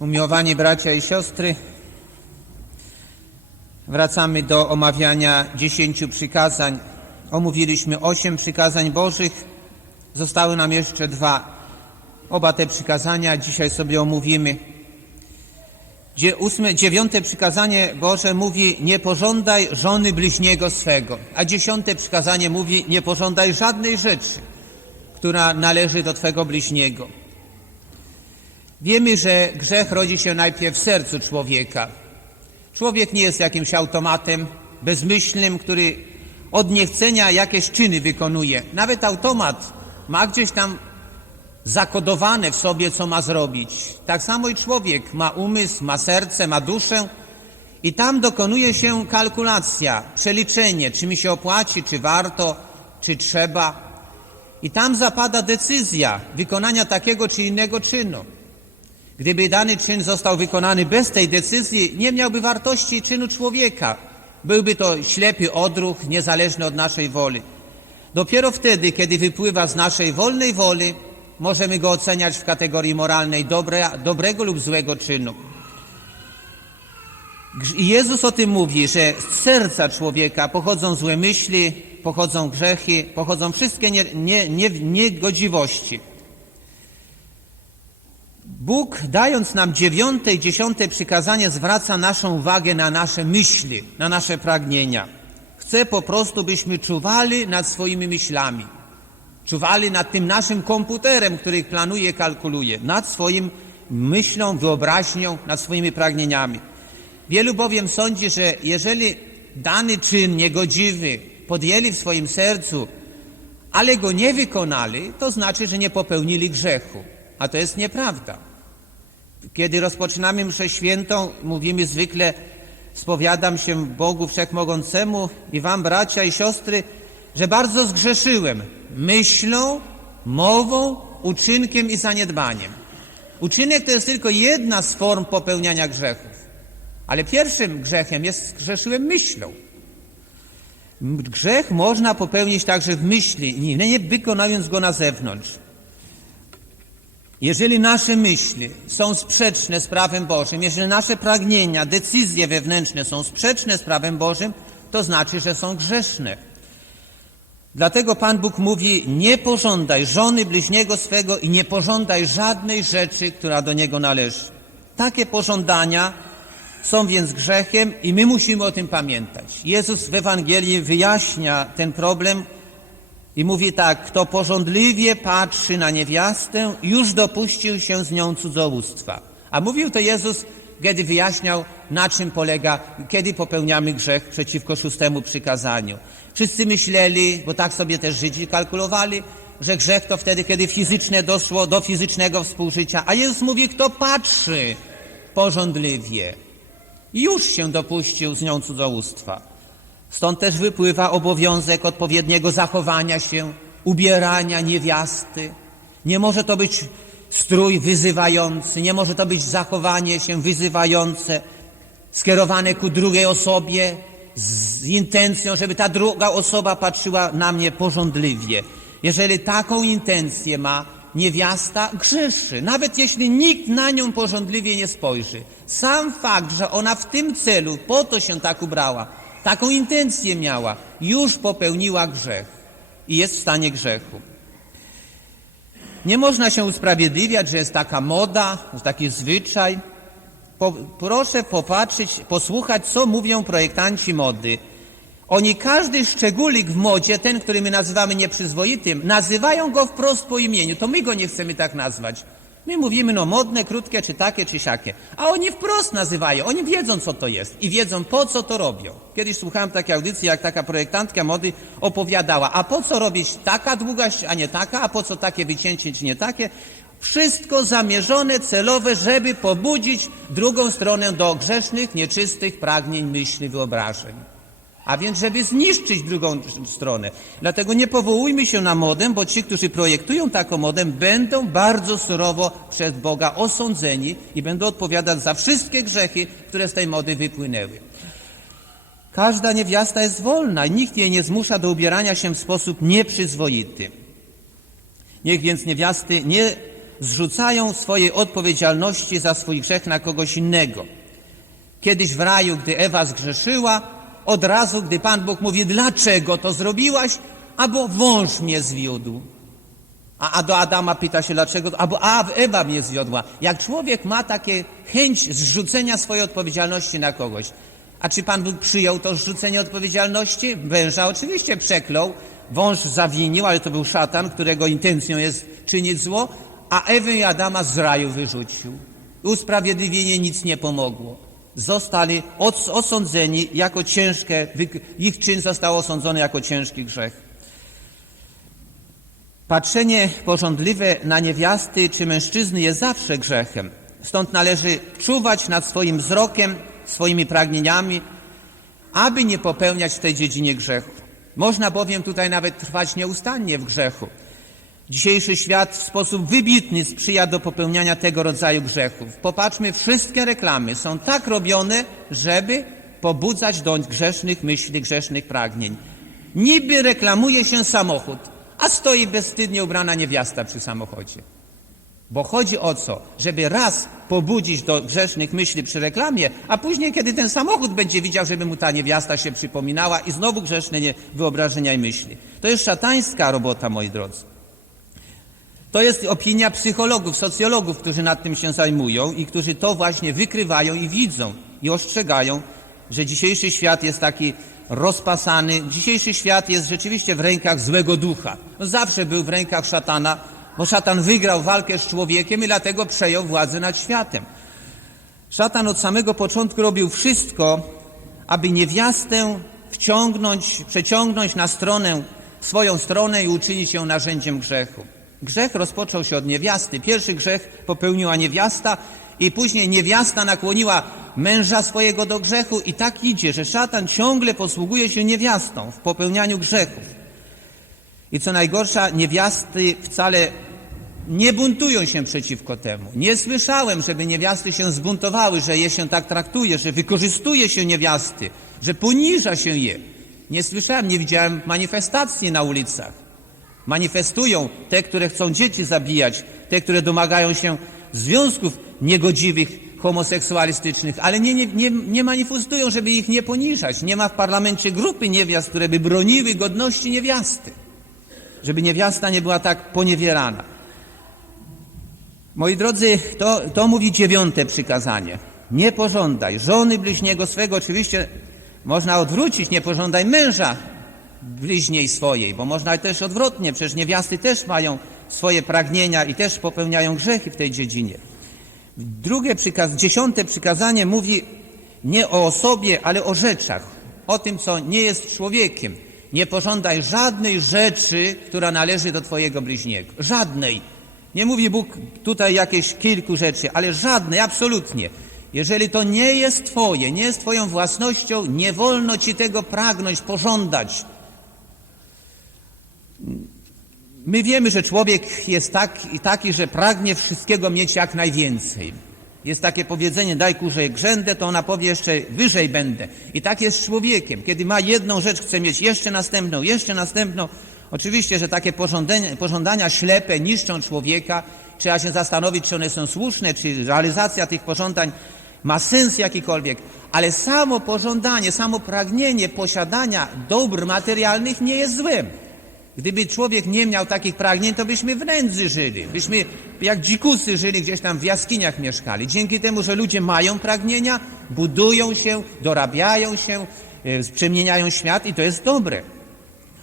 Umiłowani bracia i siostry, wracamy do omawiania dziesięciu przykazań. Omówiliśmy osiem przykazań Bożych, zostały nam jeszcze dwa. Oba te przykazania dzisiaj sobie omówimy. Dzie- Ósme, dziewiąte przykazanie Boże mówi nie pożądaj żony bliźniego swego, a dziesiąte przykazanie mówi nie pożądaj żadnej rzeczy, która należy do Twego bliźniego. Wiemy, że grzech rodzi się najpierw w sercu człowieka. Człowiek nie jest jakimś automatem bezmyślnym, który od niechcenia jakieś czyny wykonuje. Nawet automat ma gdzieś tam zakodowane w sobie, co ma zrobić. Tak samo i człowiek ma umysł, ma serce, ma duszę i tam dokonuje się kalkulacja, przeliczenie, czy mi się opłaci, czy warto, czy trzeba. I tam zapada decyzja wykonania takiego czy innego czynu. Gdyby dany czyn został wykonany bez tej decyzji, nie miałby wartości czynu człowieka. Byłby to ślepy odruch, niezależny od naszej woli. Dopiero wtedy, kiedy wypływa z naszej wolnej woli, możemy go oceniać w kategorii moralnej dobre, dobrego lub złego czynu. I Jezus o tym mówi, że z serca człowieka pochodzą złe myśli, pochodzą grzechy, pochodzą wszystkie nie, nie, nie, niegodziwości. Bóg, dając nam dziewiąte i dziesiąte przykazanie, zwraca naszą uwagę na nasze myśli, na nasze pragnienia. Chce po prostu, byśmy czuwali nad swoimi myślami. Czuwali nad tym naszym komputerem, który planuje, kalkuluje. Nad swoim myślą, wyobraźnią, nad swoimi pragnieniami. Wielu bowiem sądzi, że jeżeli dany czyn niegodziwy podjęli w swoim sercu, ale go nie wykonali, to znaczy, że nie popełnili grzechu. A to jest nieprawda. Kiedy rozpoczynamy mszę świętą, mówimy zwykle spowiadam się Bogu Wszechmogącemu i wam bracia i siostry, że bardzo zgrzeszyłem myślą, mową, uczynkiem i zaniedbaniem. Uczynek to jest tylko jedna z form popełniania grzechów. Ale pierwszym grzechem jest zgrzeszyłem myślą. Grzech można popełnić także w myśli, nie, wykonując go na zewnątrz. Jeżeli nasze myśli są sprzeczne z prawem Bożym, jeżeli nasze pragnienia, decyzje wewnętrzne są sprzeczne z prawem Bożym, to znaczy, że są grzeszne. Dlatego Pan Bóg mówi: Nie pożądaj żony bliźniego swego i nie pożądaj żadnej rzeczy, która do niego należy. Takie pożądania są więc grzechem i my musimy o tym pamiętać. Jezus w Ewangelii wyjaśnia ten problem i mówi tak, kto porządliwie patrzy na niewiastę, już dopuścił się z nią cudzołóstwa. A mówił to Jezus, kiedy wyjaśniał, na czym polega, kiedy popełniamy grzech przeciwko szóstemu przykazaniu. Wszyscy myśleli, bo tak sobie też Żydzi kalkulowali, że grzech to wtedy, kiedy fizyczne doszło do fizycznego współżycia. A Jezus mówi, kto patrzy porządliwie, już się dopuścił z nią cudzołóstwa. Stąd też wypływa obowiązek odpowiedniego zachowania się, ubierania niewiasty. Nie może to być strój wyzywający, nie może to być zachowanie się wyzywające, skierowane ku drugiej osobie z intencją, żeby ta druga osoba patrzyła na mnie porządliwie. Jeżeli taką intencję ma niewiasta, grzeszy, nawet jeśli nikt na nią porządliwie nie spojrzy. Sam fakt, że ona w tym celu, po to się tak ubrała, taką intencję miała, już popełniła grzech i jest w stanie grzechu. Nie można się usprawiedliwiać, że jest taka moda, taki zwyczaj. Po, proszę popatrzeć, posłuchać, co mówią projektanci mody. Oni każdy szczególik w modzie, ten, który my nazywamy nieprzyzwoitym, nazywają go wprost po imieniu. To my go nie chcemy tak nazwać. My mówimy, no modne, krótkie, czy takie, czy siakie. A oni wprost nazywają, oni wiedzą, co to jest i wiedzą, po co to robią. Kiedyś słuchałem takiej audycji, jak taka projektantka mody opowiadała, a po co robić taka długość, a nie taka, a po co takie wycięcie, czy nie takie. Wszystko zamierzone, celowe, żeby pobudzić drugą stronę do grzesznych, nieczystych pragnień, myśli, wyobrażeń. A więc, żeby zniszczyć drugą stronę. Dlatego nie powołujmy się na modę, bo ci, którzy projektują taką modę, będą bardzo surowo przez Boga osądzeni i będą odpowiadać za wszystkie grzechy, które z tej mody wypłynęły. Każda niewiasta jest wolna i nikt jej nie zmusza do ubierania się w sposób nieprzyzwoity. Niech więc niewiasty nie zrzucają swojej odpowiedzialności za swój grzech na kogoś innego. Kiedyś w raju, gdy Ewa zgrzeszyła, od razu, gdy Pan Bóg mówi, dlaczego to zrobiłaś? Albo wąż mnie zwiódł. A, a do Adama pyta się dlaczego, albo a Ewa mnie zwiodła. Jak człowiek ma takie chęć zrzucenia swojej odpowiedzialności na kogoś, a czy Pan Bóg przyjął to zrzucenie odpowiedzialności? Węża oczywiście przeklął, wąż zawinił, ale to był szatan, którego intencją jest czynić zło, a Ewę i Adama z raju wyrzucił. Usprawiedliwienie nic nie pomogło. Zostali os- osądzeni jako ciężkie, ich czyn został osądzony jako ciężki grzech. Patrzenie pożądliwe na niewiasty czy mężczyzny jest zawsze grzechem. Stąd należy czuwać nad swoim wzrokiem, swoimi pragnieniami, aby nie popełniać w tej dziedzinie grzechu. Można bowiem tutaj nawet trwać nieustannie w grzechu. Dzisiejszy świat w sposób wybitny sprzyja do popełniania tego rodzaju grzechów. Popatrzmy, wszystkie reklamy są tak robione, żeby pobudzać do grzesznych myśli, grzesznych pragnień. Niby reklamuje się samochód, a stoi bezwstydnie ubrana niewiasta przy samochodzie. Bo chodzi o co? Żeby raz pobudzić do grzesznych myśli przy reklamie, a później, kiedy ten samochód będzie widział, żeby mu ta niewiasta się przypominała i znowu grzeszne wyobrażenia i myśli. To jest szatańska robota, moi drodzy. To jest opinia psychologów, socjologów, którzy nad tym się zajmują i którzy to właśnie wykrywają i widzą i ostrzegają, że dzisiejszy świat jest taki rozpasany. Dzisiejszy świat jest rzeczywiście w rękach złego ducha. No zawsze był w rękach szatana, bo szatan wygrał walkę z człowiekiem i dlatego przejął władzę nad światem. Szatan od samego początku robił wszystko, aby niewiastę wciągnąć, przeciągnąć na stronę, swoją stronę i uczynić ją narzędziem grzechu. Grzech rozpoczął się od niewiasty. Pierwszy grzech popełniła niewiasta i później niewiasta nakłoniła męża swojego do grzechu i tak idzie, że szatan ciągle posługuje się niewiastą w popełnianiu grzechów. I co najgorsza, niewiasty wcale nie buntują się przeciwko temu. Nie słyszałem, żeby niewiasty się zbuntowały, że je się tak traktuje, że wykorzystuje się niewiasty, że poniża się je. Nie słyszałem, nie widziałem manifestacji na ulicach. Manifestują te, które chcą dzieci zabijać, te, które domagają się związków niegodziwych, homoseksualistycznych, ale nie, nie, nie, nie manifestują, żeby ich nie poniżać. Nie ma w parlamencie grupy niewiast, które by broniły godności niewiasty, żeby niewiasta nie była tak poniewierana. Moi drodzy, to, to mówi dziewiąte przykazanie. Nie pożądaj żony bliźniego swego. Oczywiście można odwrócić, nie pożądaj męża bliźniej swojej, bo można też odwrotnie, przecież niewiasty też mają swoje pragnienia i też popełniają grzechy w tej dziedzinie. Drugie przykaz, dziesiąte przykazanie mówi nie o osobie, ale o rzeczach, o tym, co nie jest człowiekiem. Nie pożądaj żadnej rzeczy, która należy do Twojego bliźniego. Żadnej. Nie mówi Bóg tutaj jakieś kilku rzeczy, ale żadnej, absolutnie. Jeżeli to nie jest Twoje, nie jest Twoją własnością, nie wolno Ci tego pragnąć, pożądać. My wiemy, że człowiek jest taki, taki, że pragnie wszystkiego mieć jak najwięcej. Jest takie powiedzenie, daj kurze grzędę, to ona powie jeszcze wyżej będę. I tak jest z człowiekiem. Kiedy ma jedną rzecz, chce mieć jeszcze następną, jeszcze następną. Oczywiście, że takie pożądania, pożądania ślepe niszczą człowieka. Trzeba się zastanowić, czy one są słuszne, czy realizacja tych pożądań ma sens jakikolwiek. Ale samo pożądanie, samo pragnienie posiadania dóbr materialnych nie jest złym. Gdyby człowiek nie miał takich pragnień, to byśmy w nędzy żyli. Byśmy jak dzikusy żyli, gdzieś tam w jaskiniach mieszkali. Dzięki temu, że ludzie mają pragnienia, budują się, dorabiają się, e, przemieniają świat i to jest dobre.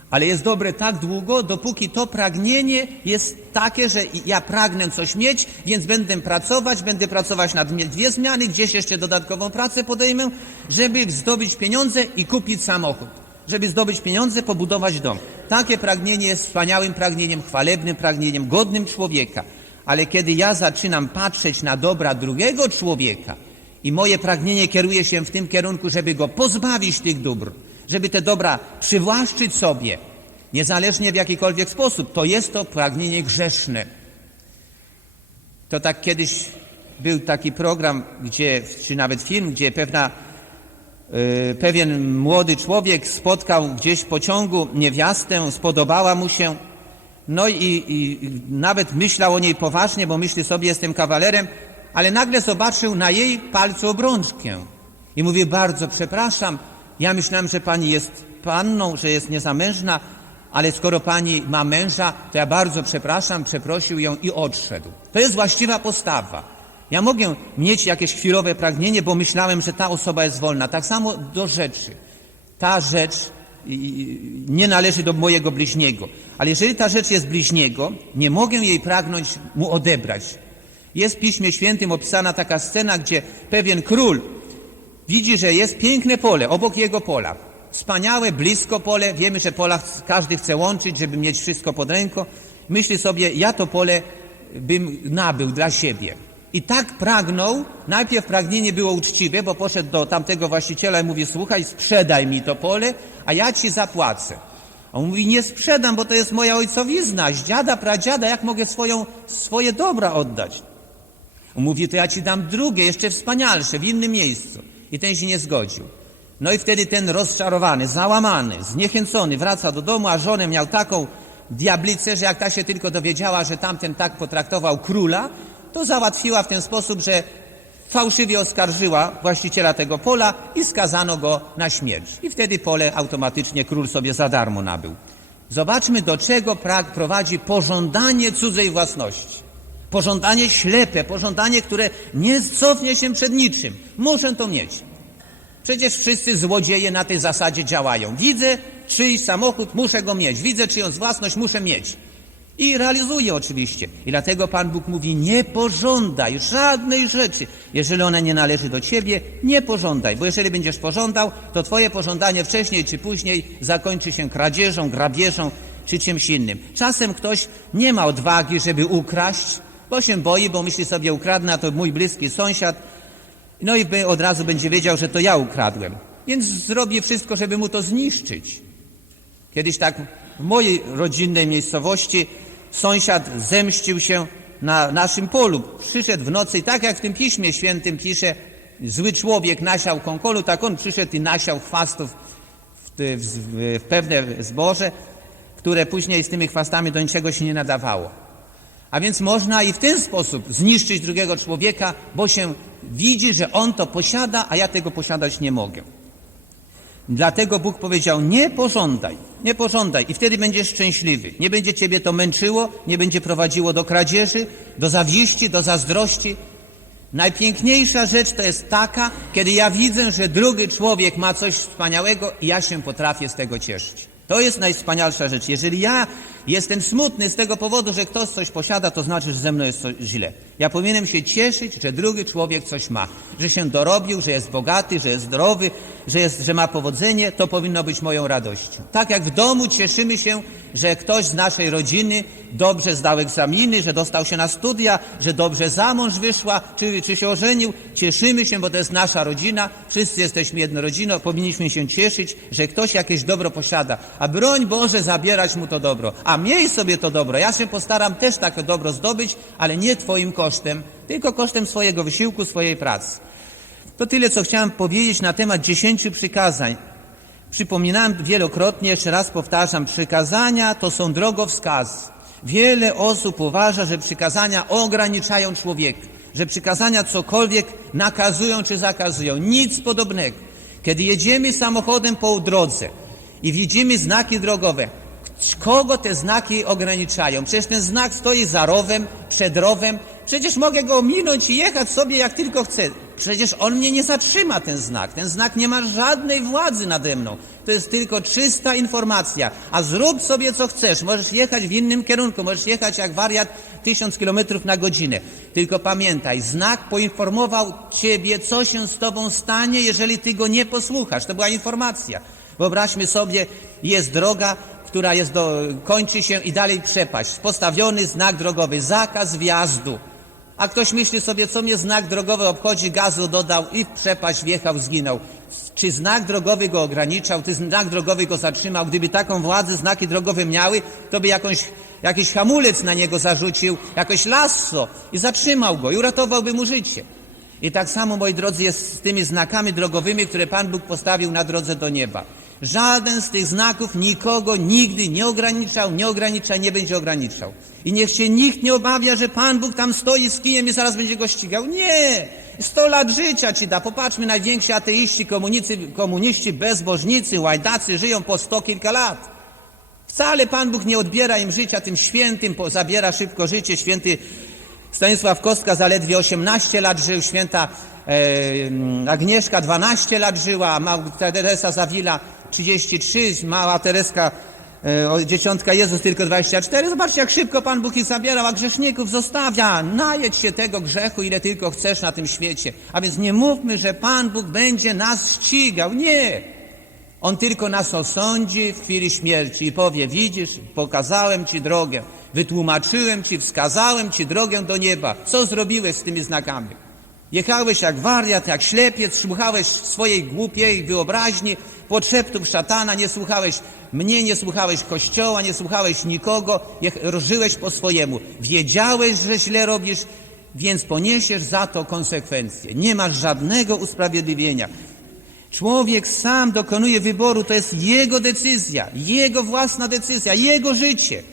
Ale jest dobre tak długo, dopóki to pragnienie jest takie, że ja pragnę coś mieć, więc będę pracować, będę pracować na dwie dwie zmiany, gdzieś jeszcze dodatkową pracę podejmę, żeby zdobyć pieniądze i kupić samochód. Żeby zdobyć pieniądze, pobudować dom. Takie pragnienie jest wspaniałym pragnieniem, chwalebnym pragnieniem, godnym człowieka. Ale kiedy ja zaczynam patrzeć na dobra drugiego człowieka i moje pragnienie kieruje się w tym kierunku, żeby go pozbawić tych dóbr, żeby te dobra przywłaszczyć sobie, niezależnie w jakikolwiek sposób, to jest to pragnienie grzeszne. To tak kiedyś był taki program, gdzie, czy nawet film, gdzie pewna, pewien młody człowiek spotkał gdzieś w pociągu niewiastę, spodobała mu się, No i, i nawet myślał o niej poważnie, bo myśli sobie, jestem kawalerem, ale nagle zobaczył na jej palcu obrączkę. I mówi, bardzo przepraszam, ja myślałem, że pani jest panną, że jest niezamężna, ale skoro pani ma męża, to ja bardzo przepraszam, przeprosił ją i odszedł. To jest właściwa postawa. Ja mogę mieć jakieś chwilowe pragnienie, bo myślałem, że ta osoba jest wolna. Tak samo do rzeczy. Ta rzecz nie należy do mojego bliźniego. Ale jeżeli ta rzecz jest bliźniego, nie mogę jej pragnąć mu odebrać. Jest w Piśmie Świętym opisana taka scena, gdzie pewien król widzi, że jest piękne pole obok jego pola. Wspaniałe, blisko pole. Wiemy, że pola każdy chce łączyć, żeby mieć wszystko pod ręką. Myśli sobie, ja to pole bym nabył dla siebie. I tak pragnął, najpierw pragnienie było uczciwe, bo poszedł do tamtego właściciela i mówi, słuchaj, sprzedaj mi to pole, a ja ci zapłacę. On mówi, nie sprzedam, bo to jest moja ojcowizna, z dziada, pradziada, jak mogę swoją, swoje dobra oddać? On mówi, to ja ci dam drugie, jeszcze wspanialsze, w innym miejscu. I ten się nie zgodził. No i wtedy ten rozczarowany, załamany, zniechęcony wraca do domu, a żonę miał taką diablicę, że jak ta się tylko dowiedziała, że tamten tak potraktował króla, to załatwiła w ten sposób, że fałszywie oskarżyła właściciela tego pola i skazano go na śmierć. I wtedy pole automatycznie król sobie za darmo nabył. Zobaczmy, do czego prag prowadzi pożądanie cudzej własności. Pożądanie ślepe, pożądanie, które nie cofnie się przed niczym. Muszę to mieć. Przecież wszyscy złodzieje na tej zasadzie działają. Widzę czyjś samochód, muszę go mieć. Widzę czyjąś własność, muszę mieć. I realizuje oczywiście. I dlatego Pan Bóg mówi, nie pożądaj żadnej rzeczy. Jeżeli ona nie należy do Ciebie, nie pożądaj. Bo jeżeli będziesz pożądał, to Twoje pożądanie wcześniej czy później zakończy się kradzieżą, grabieżą czy czymś innym. Czasem ktoś nie ma odwagi, żeby ukraść, bo się boi, bo myśli sobie ukradnę, a to mój bliski sąsiad, no i od razu będzie wiedział, że to ja ukradłem. Więc zrobi wszystko, żeby mu to zniszczyć. Kiedyś tak w mojej rodzinnej miejscowości sąsiad zemścił się na naszym polu. Przyszedł w nocy tak jak w tym Piśmie Świętym pisze, zły człowiek nasiał konkolu, tak on przyszedł i nasiał chwastów w, w, w pewne zboże, które później z tymi chwastami do niczego się nie nadawało. A więc można i w ten sposób zniszczyć drugiego człowieka, bo się widzi, że on to posiada, a ja tego posiadać nie mogę. Dlatego Bóg powiedział: Nie pożądaj, nie pożądaj, i wtedy będziesz szczęśliwy. Nie będzie ciebie to męczyło, nie będzie prowadziło do kradzieży, do zawiści, do zazdrości. Najpiękniejsza rzecz to jest taka, kiedy ja widzę, że drugi człowiek ma coś wspaniałego i ja się potrafię z tego cieszyć. To jest najwspanialsza rzecz. Jeżeli ja jestem smutny z tego powodu, że ktoś coś posiada, to znaczy, że ze mną jest coś źle. Ja powinienem się cieszyć, że drugi człowiek coś ma, że się dorobił, że jest bogaty, że jest zdrowy, że, jest, że ma powodzenie. To powinno być moją radością. Tak jak w domu cieszymy się, że ktoś z naszej rodziny dobrze zdał egzaminy, że dostał się na studia, że dobrze za mąż wyszła, czy, czy się ożenił. Cieszymy się, bo to jest nasza rodzina. Wszyscy jesteśmy jedną rodziną. Powinniśmy się cieszyć, że ktoś jakieś dobro posiada. A broń Boże zabierać mu to dobro. A miej sobie to dobro. Ja się postaram też takie dobro zdobyć, ale nie Twoim kosztem, tylko kosztem swojego wysiłku, swojej pracy. To tyle, co chciałem powiedzieć na temat dziesięciu przykazań. Przypominałem wielokrotnie, jeszcze raz powtarzam, przykazania to są drogowskaz. Wiele osób uważa, że przykazania ograniczają człowieka, że przykazania cokolwiek nakazują czy zakazują. Nic podobnego. Kiedy jedziemy samochodem po drodze i widzimy znaki drogowe, kogo te znaki ograniczają? Przecież ten znak stoi za rowem, przed rowem. Przecież mogę go ominąć i jechać sobie jak tylko chcę. Przecież on mnie nie zatrzyma, ten znak. Ten znak nie ma żadnej władzy nade mną. To jest tylko czysta informacja. A zrób sobie co chcesz. Możesz jechać w innym kierunku, możesz jechać jak wariat tysiąc kilometrów na godzinę. Tylko pamiętaj, znak poinformował ciebie, co się z tobą stanie, jeżeli ty go nie posłuchasz. To była informacja. Wyobraźmy sobie, jest droga, która jest do, kończy się i dalej przepaść. Postawiony znak drogowy, zakaz wjazdu. A ktoś myśli sobie, co mnie znak drogowy obchodzi, gazu dodał i w przepaść wjechał, zginął. Czy znak drogowy go ograniczał, czy znak drogowy go zatrzymał? Gdyby taką władzę znaki drogowe miały, to by jakąś, jakiś hamulec na niego zarzucił, jakoś lasso i zatrzymał go i uratowałby mu życie. I tak samo, moi drodzy, jest z tymi znakami drogowymi, które Pan Bóg postawił na drodze do nieba. Żaden z tych znaków nikogo nigdy nie ograniczał, nie ogranicza, nie będzie ograniczał. I niech się nikt nie obawia, że Pan Bóg tam stoi z kijem i zaraz będzie go ścigał. Nie! Sto lat życia ci da. Popatrzmy, najwięksi ateiści, komunicy, komuniści, bezbożnicy, łajdacy żyją po sto kilka lat. Wcale Pan Bóg nie odbiera im życia tym świętym, zabiera szybko życie. Święty Stanisław Kostka zaledwie 18 lat żył, święta e, mm, Agnieszka 12 lat żyła, Teresa Zawila 33, mała Tereska e, dzieciątka Jezus tylko 24. Zobaczcie, jak szybko Pan Bóg ich zabierał, a grzeszników zostawia. Najedź się tego grzechu, ile tylko chcesz na tym świecie. A więc nie mówmy, że Pan Bóg będzie nas ścigał. Nie! On tylko nas osądzi w chwili śmierci i powie, widzisz, pokazałem Ci drogę, wytłumaczyłem Ci, wskazałem Ci drogę do nieba. Co zrobiłeś z tymi znakami? Jechałeś jak wariat, jak ślepiec, słuchałeś swojej głupiej wyobraźni, podszeptów szatana, nie słuchałeś mnie, nie słuchałeś Kościoła, nie słuchałeś nikogo, żyłeś po swojemu. Wiedziałeś, że źle robisz, więc poniesiesz za to konsekwencje. Nie masz żadnego usprawiedliwienia. Człowiek sam dokonuje wyboru, to jest jego decyzja, jego własna decyzja, jego życie.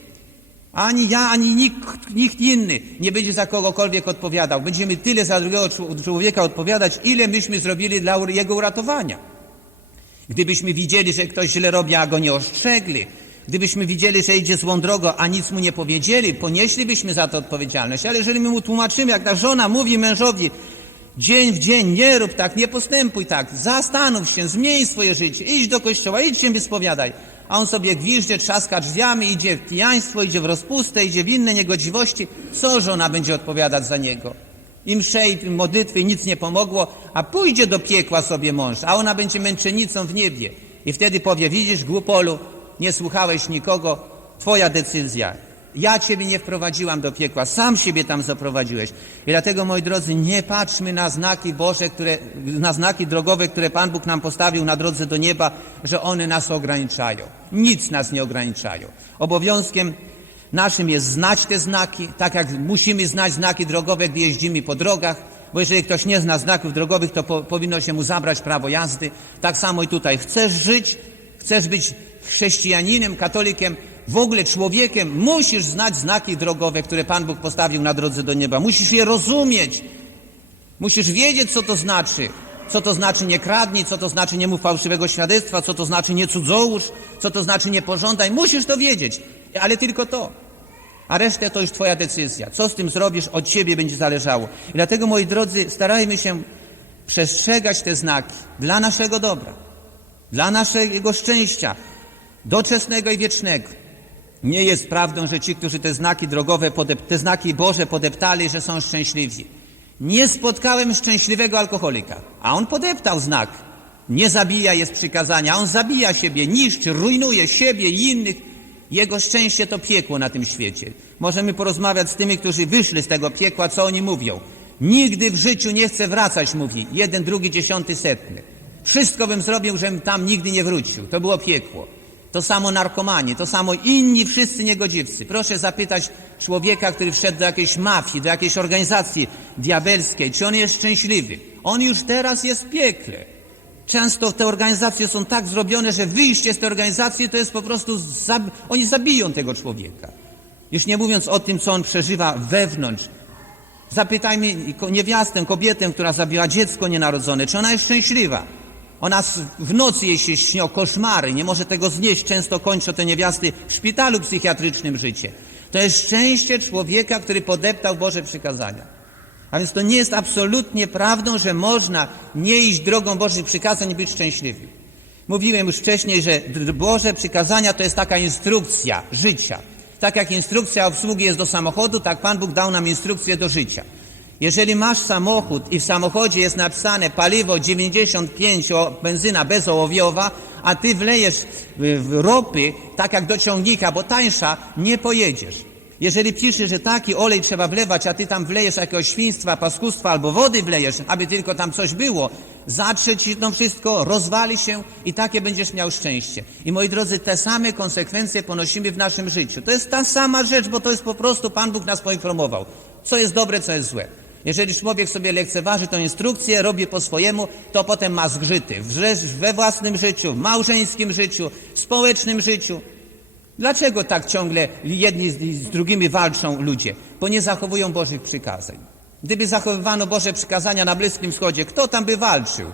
Ani ja, ani nikt, nikt inny nie będzie za kogokolwiek odpowiadał. Będziemy tyle za drugiego czł- człowieka odpowiadać, ile myśmy zrobili dla jego uratowania. Gdybyśmy widzieli, że ktoś źle robi, a go nie ostrzegli, gdybyśmy widzieli, że idzie złą drogą, a nic mu nie powiedzieli, ponieślibyśmy za to odpowiedzialność. Ale jeżeli my mu tłumaczymy, jak ta żona mówi mężowi, dzień w dzień, nie rób tak, nie postępuj tak, zastanów się, zmień swoje życie, idź do kościoła, idź się wyspowiadaj. A on sobie gwizdże, trzaska drzwiami, idzie w pijaństwo, idzie w rozpustę, idzie w inne niegodziwości. Co żona będzie odpowiadać za niego? Im msze i modlitwy nic nie pomogło, a pójdzie do piekła sobie mąż, a ona będzie męczennicą w niebie. I wtedy powie, widzisz, głupolu, nie słuchałeś nikogo, twoja decyzja. Ja ciebie nie wprowadziłam do piekła, sam siebie tam zaprowadziłeś. I dlatego, moi drodzy, nie patrzmy na znaki Boże, które, na znaki drogowe, które Pan Bóg nam postawił na drodze do nieba, że one nas ograniczają. Nic nas nie ograniczają. Obowiązkiem Naszym jest znać te znaki, tak jak musimy znać znaki drogowe, gdy jeździmy po drogach, bo jeżeli ktoś nie zna znaków drogowych, to po, powinno się mu zabrać prawo jazdy. Tak samo i tutaj. Chcesz żyć, chcesz być chrześcijaninem, katolikiem, w ogóle człowiekiem, musisz znać znaki drogowe, które Pan Bóg postawił na drodze do nieba. Musisz je rozumieć. Musisz wiedzieć, co to znaczy. Co to znaczy nie kradnij, co to znaczy nie mów fałszywego świadectwa, co to znaczy nie cudzołóż, co to znaczy nie pożądaj. Musisz to wiedzieć, ale tylko to. A resztę to już Twoja decyzja. Co z tym zrobisz, od Ciebie będzie zależało. I dlatego, moi drodzy, starajmy się przestrzegać te znaki dla naszego dobra, dla naszego szczęścia, doczesnego i wiecznego. Nie jest prawdą, że ci, którzy te znaki drogowe, te znaki Boże podeptali, że są szczęśliwi. Nie spotkałem szczęśliwego alkoholika, a on podeptał znak. Nie zabija jest przykazania, on zabija siebie, niszczy, rujnuje siebie i innych. Jego szczęście to piekło na tym świecie. Możemy porozmawiać z tymi, którzy wyszli z tego piekła, co oni mówią. Nigdy w życiu nie chcę wracać, mówi. Jeden, drugi, dziesiąty, setny. Wszystko bym zrobił, żebym tam nigdy nie wrócił. To było piekło. To samo narkomanie, to samo inni wszyscy niegodziwcy. Proszę zapytać człowieka, który wszedł do jakiejś mafii, do jakiejś organizacji diabelskiej, czy on jest szczęśliwy. On już teraz jest w piekle. Często te organizacje są tak zrobione, że wyjście z tej organizacji to jest po prostu, zab... oni zabiją tego człowieka. Już nie mówiąc o tym, co on przeżywa wewnątrz. Zapytajmy niewiastę, kobietę, która zabiła dziecko nienarodzone, czy ona jest szczęśliwa. Ona w nocy jej się śnią koszmary, nie może tego znieść. Często kończą te niewiasty w szpitalu psychiatrycznym życie. To jest szczęście człowieka, który podeptał Boże przykazania. A więc to nie jest absolutnie prawdą, że można nie iść drogą Bożych przykazań i być szczęśliwym. Mówiłem już wcześniej, że Boże przykazania to jest taka instrukcja życia. Tak jak instrukcja obsługi jest do samochodu, tak Pan Bóg dał nam instrukcję do życia. Jeżeli masz samochód i w samochodzie jest napisane paliwo 95, o, benzyna bezołowiowa, a ty wlejesz ropy, tak jak do ciągnika, bo tańsza, nie pojedziesz. Jeżeli pisze, że taki olej trzeba wlewać, a ty tam wlejesz jakiegoś świństwa, paskustwa albo wody wlejesz, aby tylko tam coś było, zatrze ci to wszystko, rozwali się i takie będziesz miał szczęście. I moi drodzy, te same konsekwencje ponosimy w naszym życiu. To jest ta sama rzecz, bo to jest po prostu Pan Bóg nas poinformował, co jest dobre, co jest złe. Jeżeli człowiek sobie lekceważy tą instrukcję, robi po swojemu, to potem ma zgrzyty we własnym życiu, małżeńskim życiu, społecznym życiu. Dlaczego tak ciągle jedni z drugimi walczą ludzie? Bo nie zachowują Bożych przykazań. Gdyby zachowywano Boże przykazania na Bliskim Wschodzie, kto tam by walczył?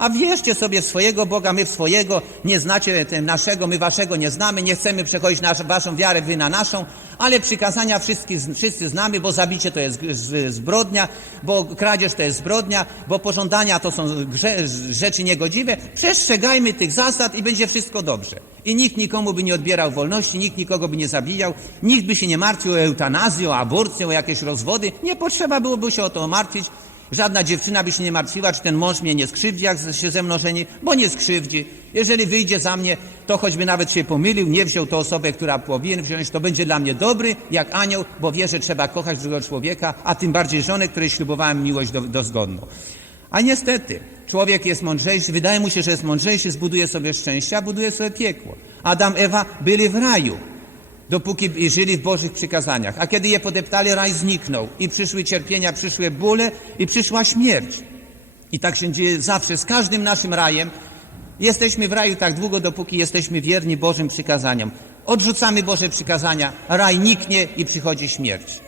A wierzcie sobie w swojego Boga, my w swojego, nie znacie naszego, my waszego nie znamy, nie chcemy przechodzić na waszą wiarę, wy na naszą, ale przykazania wszyscy, wszyscy znamy, bo zabicie to jest zbrodnia, bo kradzież to jest zbrodnia, bo pożądania to są grze, rzeczy niegodziwe. Przestrzegajmy tych zasad i będzie wszystko dobrze. I nikt nikomu by nie odbierał wolności, nikt nikogo by nie zabijał, nikt by się nie martwił o eutanazję, o aborcję, o jakieś rozwody. Nie potrzeba byłoby się o to martwić. Żadna dziewczyna by się nie martwiła, czy ten mąż mnie nie skrzywdzi, jak się ze mną żeni, bo nie skrzywdzi. Jeżeli wyjdzie za mnie, to choćby nawet się pomylił, nie wziął tę osobę, która powinien wziąć, to będzie dla mnie dobry, jak anioł, bo wie, że trzeba kochać drugiego człowieka, a tym bardziej żonę, której ślubowałem miłość do, dozgodną. A niestety, człowiek jest mądrzejszy, wydaje mu się, że jest mądrzejszy, zbuduje sobie szczęście, a buduje sobie piekło. Adam, Ewa byli w raju dopóki żyli w Bożych przykazaniach. A kiedy je podeptali, raj zniknął i przyszły cierpienia, przyszły bóle i przyszła śmierć. I tak się dzieje zawsze z każdym naszym rajem. Jesteśmy w raju tak długo, dopóki jesteśmy wierni Bożym przykazaniom. Odrzucamy Boże przykazania, raj niknie i przychodzi śmierć.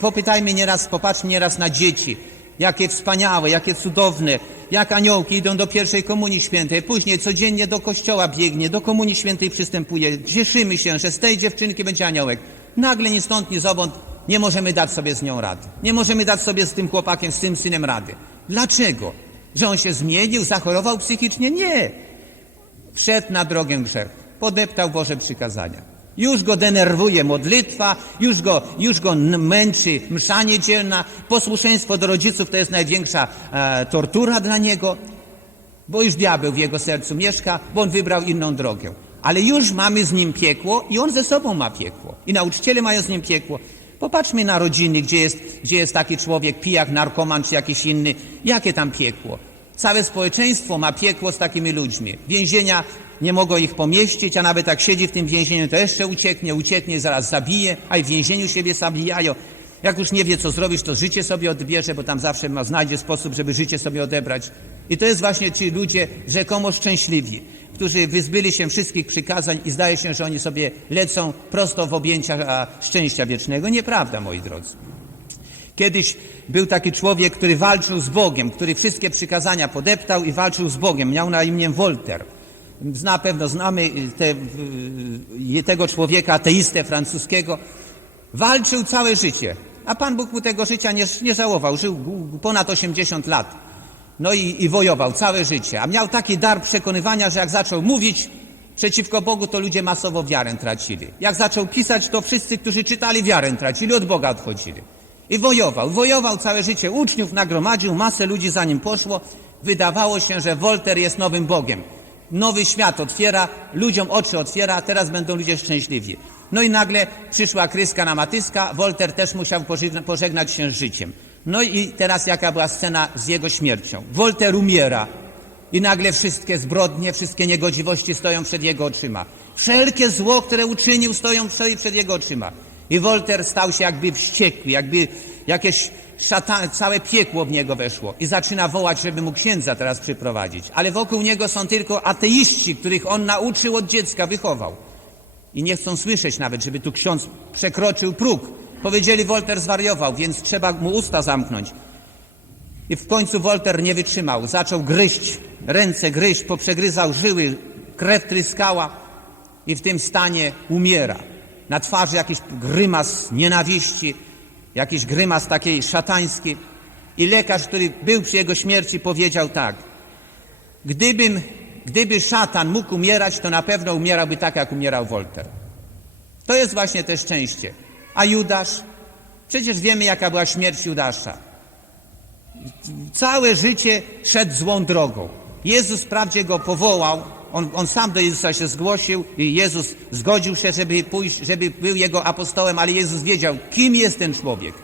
Popytajmy nieraz, popatrzmy nieraz na dzieci. Jakie wspaniałe, jakie cudowne, jak aniołki idą do pierwszej komunii świętej, później codziennie do kościoła biegnie, do komunii świętej przystępuje. Cieszymy się, że z tej dziewczynki będzie aniołek. Nagle ni stąd, ni zowąd nie możemy dać sobie z nią rady. Nie możemy dać sobie z tym chłopakiem, z tym synem rady. Dlaczego? Że on się zmienił, zachorował psychicznie? Nie. Wszedł na drogę grzechu. Podeptał Boże przykazania. Już go denerwuje modlitwa, już go, już go męczy msza niedzielna. Posłuszeństwo do rodziców to jest największa e, tortura dla niego, bo już diabeł w jego sercu mieszka, bo on wybrał inną drogę. Ale już mamy z nim piekło i on ze sobą ma piekło. I nauczyciele mają z nim piekło. Popatrzmy na rodziny, gdzie jest, gdzie jest taki człowiek, pijak, narkoman czy jakiś inny. Jakie tam piekło? Całe społeczeństwo ma piekło z takimi ludźmi. Więzienia nie mogą ich pomieścić, a nawet jak siedzi w tym więzieniu, to jeszcze ucieknie, ucieknie, zaraz zabije, a i w więzieniu siebie zabijają. Jak już nie wie, co zrobić, to życie sobie odbierze, bo tam zawsze ma, znajdzie sposób, żeby życie sobie odebrać. I to jest właśnie ci ludzie rzekomo szczęśliwi, którzy wyzbyli się wszystkich przykazań i zdaje się, że oni sobie lecą prosto w objęcia szczęścia wiecznego. Nieprawda, moi drodzy. Kiedyś był taki człowiek, który walczył z Bogiem, który wszystkie przykazania podeptał i walczył z Bogiem. Miał na imię Voltaire. Zna pewno, znamy te, y, tego człowieka, ateistę francuskiego. Walczył całe życie, a Pan Bóg mu tego życia nie, nie żałował. Żył ponad 80 lat. No i, i wojował całe życie. A miał taki dar przekonywania, że jak zaczął mówić przeciwko Bogu, to ludzie masowo wiarę tracili. Jak zaczął pisać, to wszyscy, którzy czytali wiarę tracili, od Boga odchodzili. I wojował, wojował całe życie. Uczniów nagromadził, masę ludzi za nim poszło. Wydawało się, że Wolter jest nowym Bogiem. Nowy świat otwiera, ludziom oczy otwiera, a teraz będą ludzie szczęśliwi. No i nagle przyszła kryska na matyska, Wolter też musiał pożegna- pożegnać się z życiem. No i teraz jaka była scena z jego śmiercią? Wolter umiera i nagle wszystkie zbrodnie, wszystkie niegodziwości stoją przed jego oczyma. Wszelkie zło, które uczynił, stoją przed jego oczyma. I Wolter stał się jakby wściekły, jakby jakieś szatan, całe piekło w niego weszło. I zaczyna wołać, żeby mu księdza teraz przyprowadzić. Ale wokół niego są tylko ateiści, których on nauczył od dziecka, wychował. I nie chcą słyszeć nawet, żeby tu ksiądz przekroczył próg. Powiedzieli, Wolter zwariował, więc trzeba mu usta zamknąć. I w końcu Wolter nie wytrzymał. Zaczął gryźć, ręce gryźć, poprzegryzał żyły, krew tryskała i w tym stanie umiera. Na twarzy jakiś grymas nienawiści, jakiś grymas takiej szatański. I lekarz, który był przy jego śmierci, powiedział tak. Gdybym, gdyby szatan mógł umierać, to na pewno umierałby tak, jak umierał Wolter. To jest właśnie te szczęście. A Judasz? Przecież wiemy, jaka była śmierć Judasza. Całe życie szedł złą drogą. Jezus wprawdzie go powołał, on, on sam do Jezusa się zgłosił i Jezus zgodził się, żeby pójść, żeby był jego apostołem, ale Jezus wiedział, kim jest ten człowiek.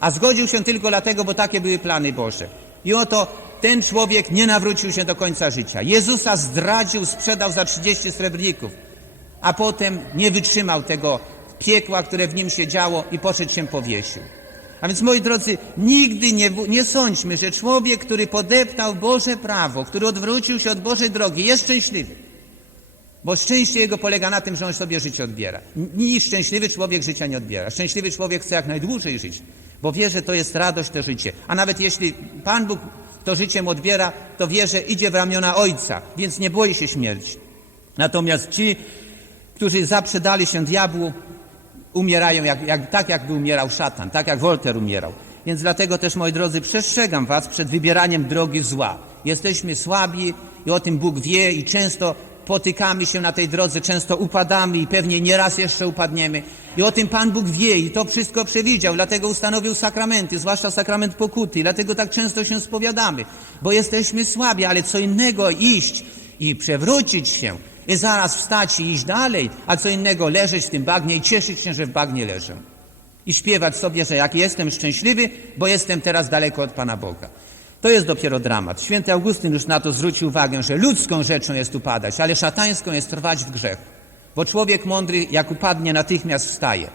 A zgodził się tylko dlatego, bo takie były plany Boże. I oto ten człowiek nie nawrócił się do końca życia. Jezusa zdradził, sprzedał za 30 srebrników, a potem nie wytrzymał tego piekła, które w nim się działo i poszedł się powiesił. A więc, moi drodzy, nigdy nie, nie sądźmy, że człowiek, który podeptał Boże prawo, który odwrócił się od Bożej drogi, jest szczęśliwy. Bo szczęście jego polega na tym, że on sobie życie odbiera. Ni szczęśliwy człowiek życia nie odbiera. Szczęśliwy człowiek chce jak najdłużej żyć, bo wie, że to jest radość, to życie. A nawet jeśli Pan Bóg to życie mu odbiera, to wie, że idzie w ramiona Ojca, więc nie boi się śmierci. Natomiast ci, którzy zaprzedali się diabłu, umierają jak, jak, tak, jakby umierał szatan, tak jak Wolter umierał. Więc dlatego też, moi drodzy, przestrzegam Was przed wybieraniem drogi zła. Jesteśmy słabi i o tym Bóg wie i często potykamy się na tej drodze, często upadamy i pewnie nieraz jeszcze upadniemy. I o tym Pan Bóg wie i to wszystko przewidział, dlatego ustanowił sakramenty, zwłaszcza sakrament pokuty. Dlatego tak często się spowiadamy, bo jesteśmy słabi, ale co innego iść i przewrócić się i zaraz wstać i iść dalej, a co innego leżeć w tym bagnie i cieszyć się, że w bagnie leżę. I śpiewać sobie, że jak jestem szczęśliwy, bo jestem teraz daleko od Pana Boga. To jest dopiero dramat. Święty Augustyn już na to zwrócił uwagę, że ludzką rzeczą jest upadać, ale szatańską jest trwać w grzech. Bo człowiek mądry, jak upadnie, natychmiast wstaje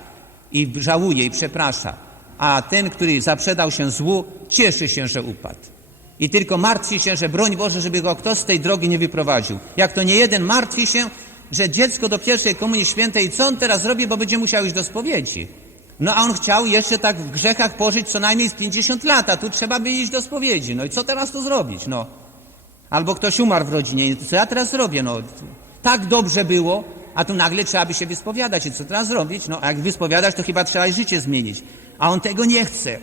i żałuje i przeprasza. A ten, który zaprzedał się złu, cieszy się, że upadł. I tylko martwi się, że broń Boże, żeby go ktoś z tej drogi nie wyprowadził. Jak to nie jeden martwi się, że dziecko do pierwszej komunii świętej, co on teraz robi, bo będzie musiał iść do spowiedzi. No a on chciał jeszcze tak w grzechach pożyć co najmniej z 50 lat, a tu trzeba by iść do spowiedzi. No i co teraz tu zrobić? No. Albo ktoś umarł w rodzinie, co ja teraz zrobię? No, tak dobrze było, a tu nagle trzeba by się wyspowiadać. I co teraz zrobić? No, a jak wyspowiadać, to chyba trzeba i życie zmienić. A on tego nie chce.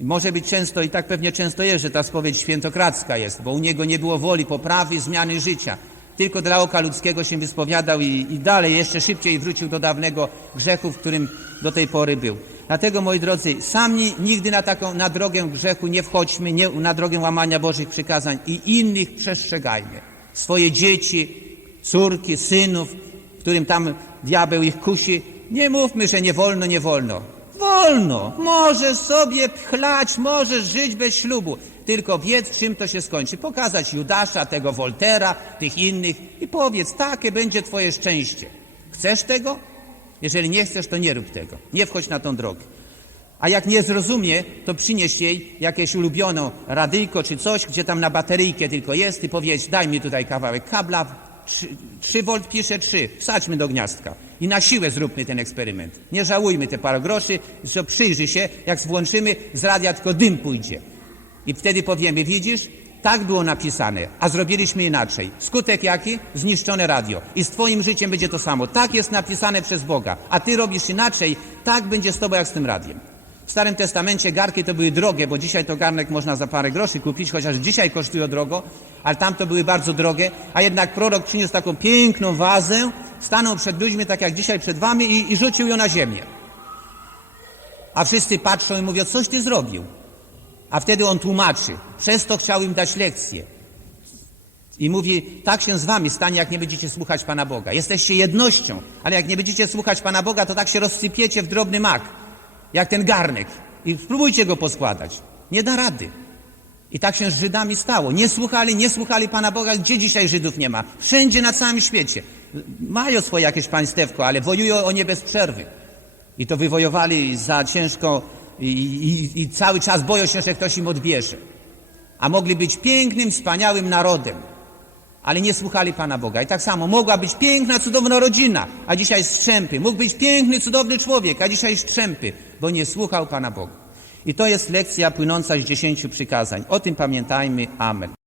Może być często, i tak pewnie często jest, że ta spowiedź świętokradzka jest, bo u niego nie było woli poprawy, zmiany życia. Tylko dla oka ludzkiego się wyspowiadał i, i dalej jeszcze szybciej wrócił do dawnego grzechu, w którym do tej pory był. Dlatego, moi drodzy, sami nigdy na taką, na drogę grzechu nie wchodźmy, nie, na drogę łamania Bożych przykazań i innych przestrzegajmy. Swoje dzieci, córki, synów, którym tam diabeł ich kusi, nie mówmy, że nie wolno, nie wolno. Wolno, możesz sobie chlać, możesz żyć bez ślubu, tylko wiedz, czym to się skończy. Pokazać Judasza, tego Woltera, tych innych i powiedz, takie będzie twoje szczęście. Chcesz tego? Jeżeli nie chcesz, to nie rób tego. Nie wchodź na tą drogę. A jak nie zrozumie, to przynieś jej jakieś ulubioną radyjko czy coś, gdzie tam na bateryjkę tylko jest i powiedz, daj mi tutaj kawałek kabla, 3, 3 V pisze 3, wsadźmy do gniazdka. I na siłę zróbmy ten eksperyment. Nie żałujmy te parę groszy, że przyjrzy się, jak włączymy, z radia tylko dym pójdzie. I wtedy powiemy, widzisz, tak było napisane, a zrobiliśmy inaczej. Skutek jaki? Zniszczone radio. I z twoim życiem będzie to samo. Tak jest napisane przez Boga, a ty robisz inaczej, tak będzie z tobą jak z tym radiem. W Starym Testamencie garki to były drogie, bo dzisiaj to garnek można za parę groszy kupić, chociaż dzisiaj kosztują drogo, ale tam to były bardzo drogie, a jednak prorok przyniósł taką piękną wazę, stanął przed ludźmi, tak jak dzisiaj przed wami i, i rzucił ją na ziemię. A wszyscy patrzą i mówią, coś ty zrobił. A wtedy on tłumaczy, przez to chciał im dać lekcję. I mówi, tak się z wami stanie, jak nie będziecie słuchać Pana Boga. Jesteście jednością, ale jak nie będziecie słuchać Pana Boga, to tak się rozsypiecie w drobny mak, jak ten garnek. I spróbujcie go poskładać. Nie da rady. I tak się z Żydami stało. Nie słuchali, nie słuchali Pana Boga. Gdzie dzisiaj Żydów nie ma? Wszędzie na całym świecie. Mają swoje jakieś państewko, ale wojują o nie bez przerwy. I to wywojowali za ciężko i, i, i cały czas boją się, że ktoś im odbierze. A mogli być pięknym, wspaniałym narodem, ale nie słuchali Pana Boga. I tak samo mogła być piękna, cudowna rodzina, a dzisiaj strzępy. Mógł być piękny, cudowny człowiek, a dzisiaj strzępy, bo nie słuchał Pana Boga. I to jest lekcja płynąca z dziesięciu przykazań. O tym pamiętajmy. Amen.